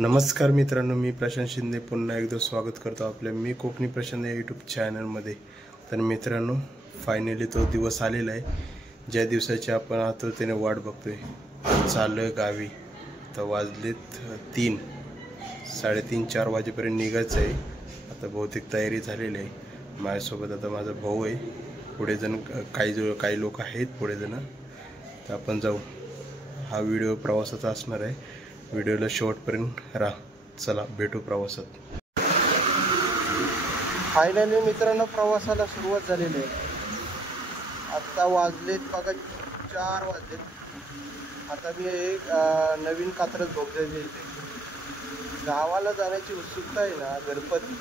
नमस्कार मित्रांनो, मी प्रशांत शिंदे पुन्हा एकदा स्वागत करतो आपल्या मी कोकणी प्रशांत या यूट्यूब चॅनलमध्ये। तर मित्रांनो, फायनली तो दिवस आलेला आहे ज्या दिवसाची आपण आतुरतेने वाट बघतोय। चाललोय गावी। तर वाजलेत 3, 3:30, 4 वाजेपर्यंत निघायचं आहे। आता बहुतेक तयारी झालेली आहे। माझ्यासोबत आता माझा भाऊ आहे, पुढे जण काही लोक आहेत पुढे जण। तर आपण जाऊ। हा व्हिडिओ प्रवासाचा असणार आहे, व्हिडिओला शेवटपर्यंत राहा। चला भेटू प्रवासात। फायनली मित्रांनो, प्रवासाला सुरुवात झालेली आहे। आता वाजलेत बघा 4 वाजलेत। आता मी एक नवीन कात्रज भोगद्याचे गावाला जाण्याची उत्सुकता आहे ना, गणपती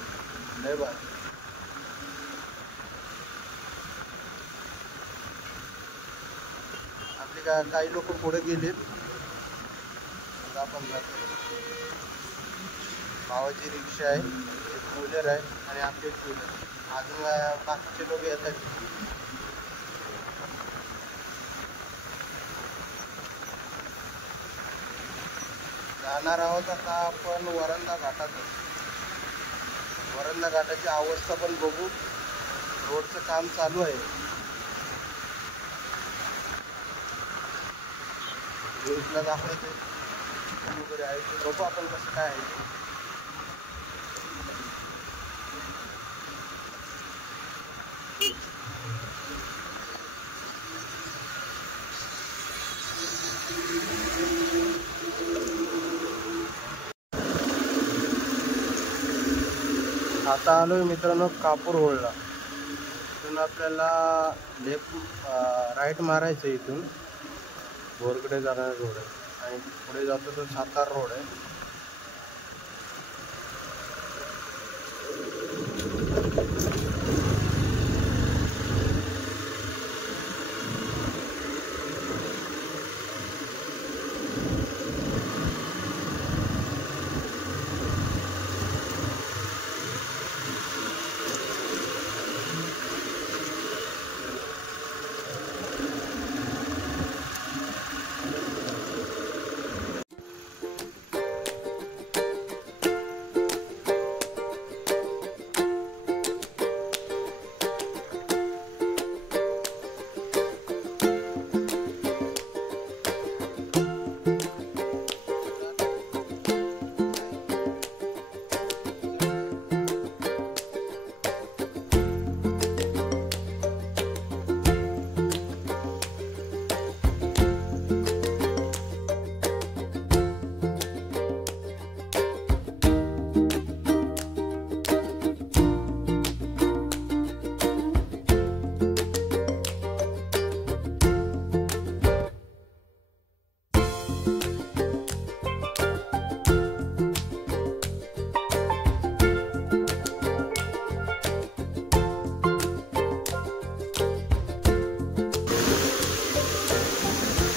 लय बा। आपले काही लोक पुढे गेलेत, आपण भावाची रिक्षा आहे, एक कूलर आहे आणि आपले कूलर। अजून बाकीचे लोक येतात। जाणार आहोत आता आपण वरंदा घाटात। वरंदा घाटाची अवस्था पण बघू। रोडचं काम चालू आहे, न्यूजला दाखवते वगैरे आहे। ते बघू आपण कसं काय आहे। आता आलोय मित्रांनो कापूर होळला। इथून आपल्याला राईट मारायचं। इथून बोरकडे जाणारा रोड आहे आणि पुढे जातो तो सातारा रोड आहे।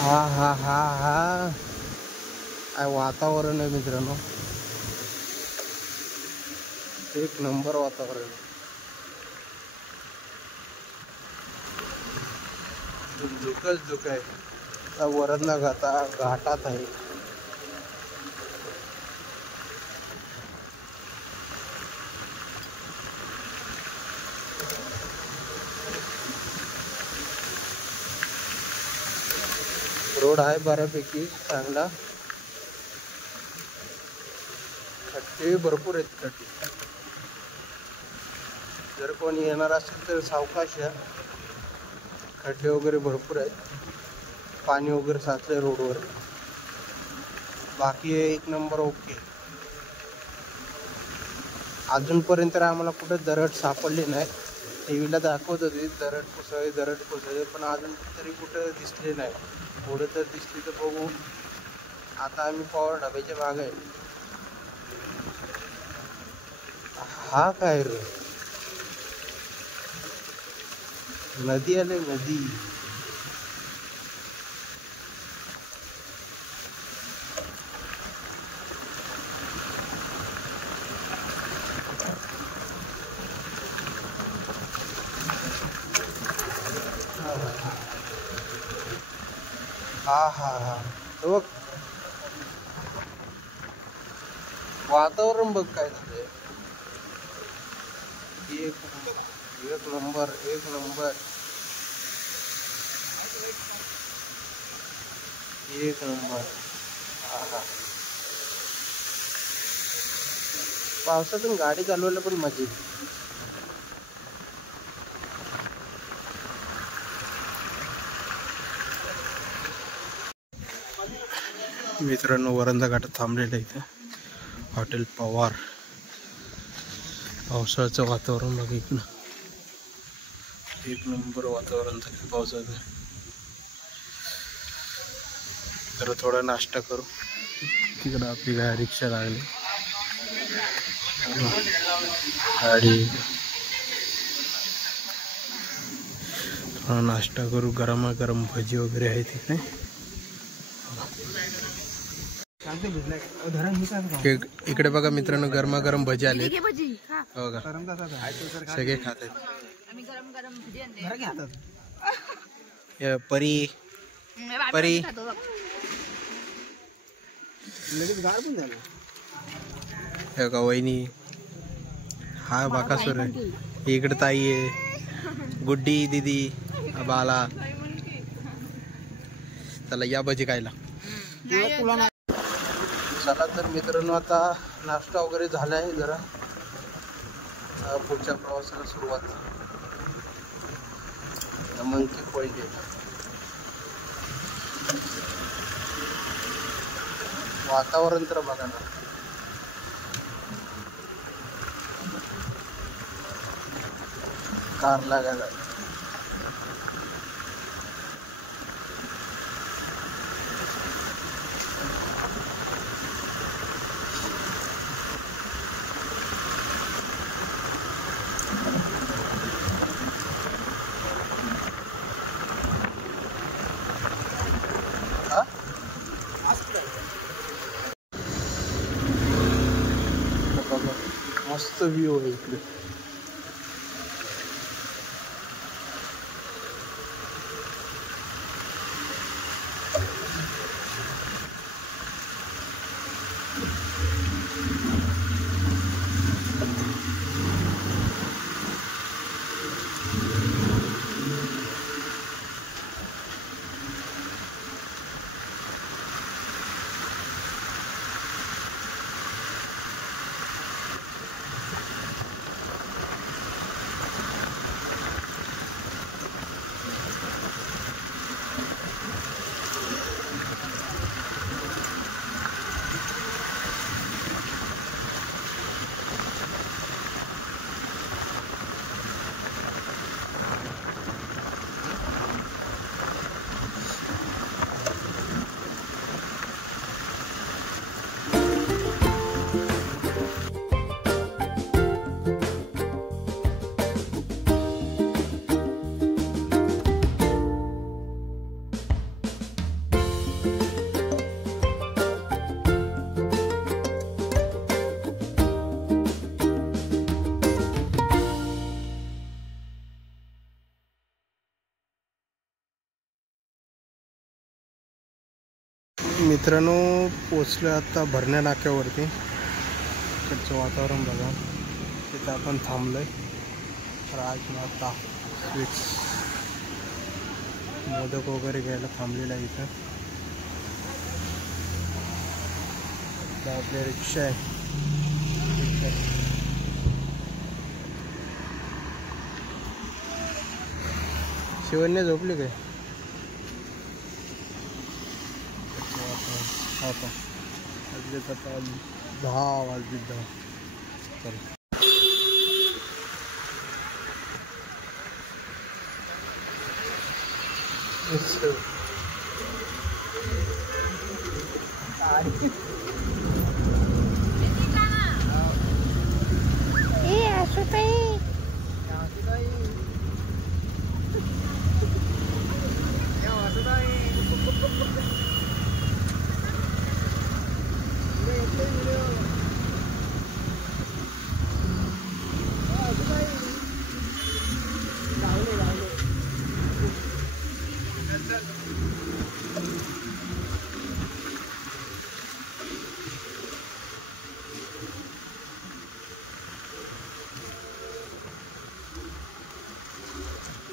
हा हा हा हा काय वातावरण आहे मित्रांनो, एक नंबर वातावरण। धुकच धुक आहे। वरंदा घाटात आहे। रोड आहे बऱ्यापैकी चांगला। खड्डे भरपूर आहेत। खड्डे जर कोणी येणार असेल तर सावकाश या। खड्डे वगैरे भरपूर आहेत, पाणी वगैरे साचलंय रोडवर। बाकी एक नंबर ओके। अजूनपर्यंत आम्हाला कुठे दरड सापडली नाही। टीव्हीला दाखवत होते दरड कोसळले, पण अजून तरी कुठे दिसले नाही। पुढे तर दिसली तर बघू। आता आम्ही पॉवर ढाब्याच्या मागे आहे। हा काय रे, नदी आले नदी। हा हा हा, तो वातावरण बघ काय झालंय. एक नंबर एक नंबर एक नंबर. पावसातून गाडी चालवायला पण मजा येते. मित्रांनो वरंदा घाटात थांबलेलं इथं हॉटेल पवार. पावसाळ्याचं वातावरण बघ इकडं एक नंबर वातावरण झालं पावसाचं. तर थोडा नाश्ता करू. तिकडं आपली गाडी रिक्षा लागली गाडी. थोडा नाश्ता करू. गरमागरम भजी वगैरे आहे तिकडे. इकडे बघा मित्रांनो गरमागरम भजी आले बघा. सगळे खात आहेत. परी परी हे का वहिनी. हा बाकासूर आहे. इकडे ताई आहे. गुड्डी दीदी बाला. चला या भजी खायला. चला तर मित्रांनो आता नाश्ता वगैरे झाला आहे. जरा पुढच्या प्रवासाला सुरुवात. मंकी पॉइंट आहे. वातावरण तर बघा ना. कार लागायला. मस्त व्ह्यू आहे इकडे. मित्रांनो पोचलो आता भरण्या नाक्यावरती. इकडचं वातावरण बघा. तिथं आपण थांबलोय. राजमाता स्वीट्स मोदक वगैरे घ्यायला थांबलेला आहे इथं. आपल्या रिक्षा आहे. शिवण्या झोपली काय? आता वाजलेत आता 10 वाजले 10. चला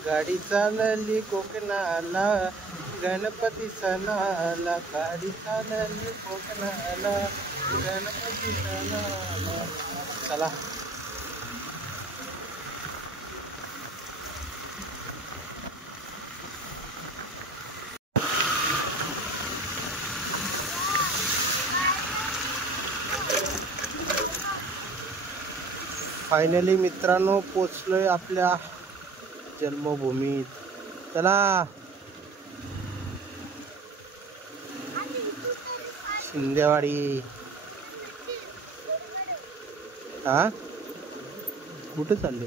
गाडी चालली कोकणाला गणपती सणाला, गाडी चालली कोकणाला गणपती सणाला. चला फायनली मित्रांनो पोचलोय आपल्या जन्मभूमीत. चला शिंदेवाडी. हा कुठे चालले?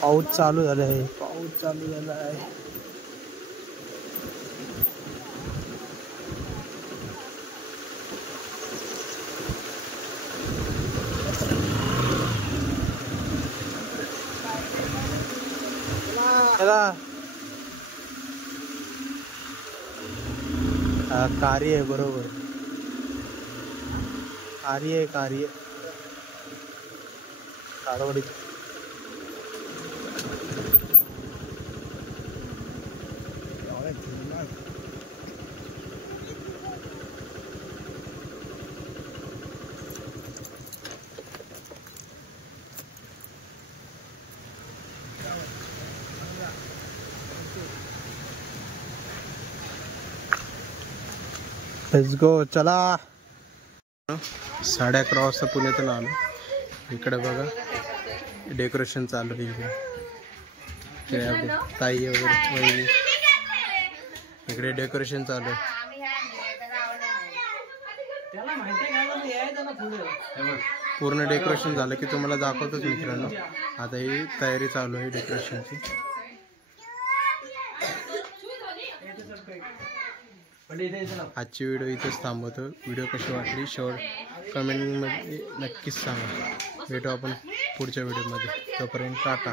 पाऊस चालू झाला आहे, पाऊस चालू झाला आहे. चला कार्य आहे, बरोबर कार्य आहे, कार्य काळवडी. Let's go. चला 11:30 वाजता पुण्यातून आलो. इकडे बघा डेकोरेशन चालू आहे. ताई वगैरे वहिनी इकडे डेकोरेशन चालू आहे. पूर्ण डेकोरेशन झालं की तुम्हाला दाखवतोच मित्रांनो. आता ही तयारी चालू आहे डेकोरेशनची. आजची व्हिडिओ इथेच थांबवतो. व्हिडिओ कशी वाटली शेवट कमेंटमध्ये नक्कीच सांगा. भेटू आपण पुढच्या व्हिडिओमध्ये. तोपर्यंत टाटा.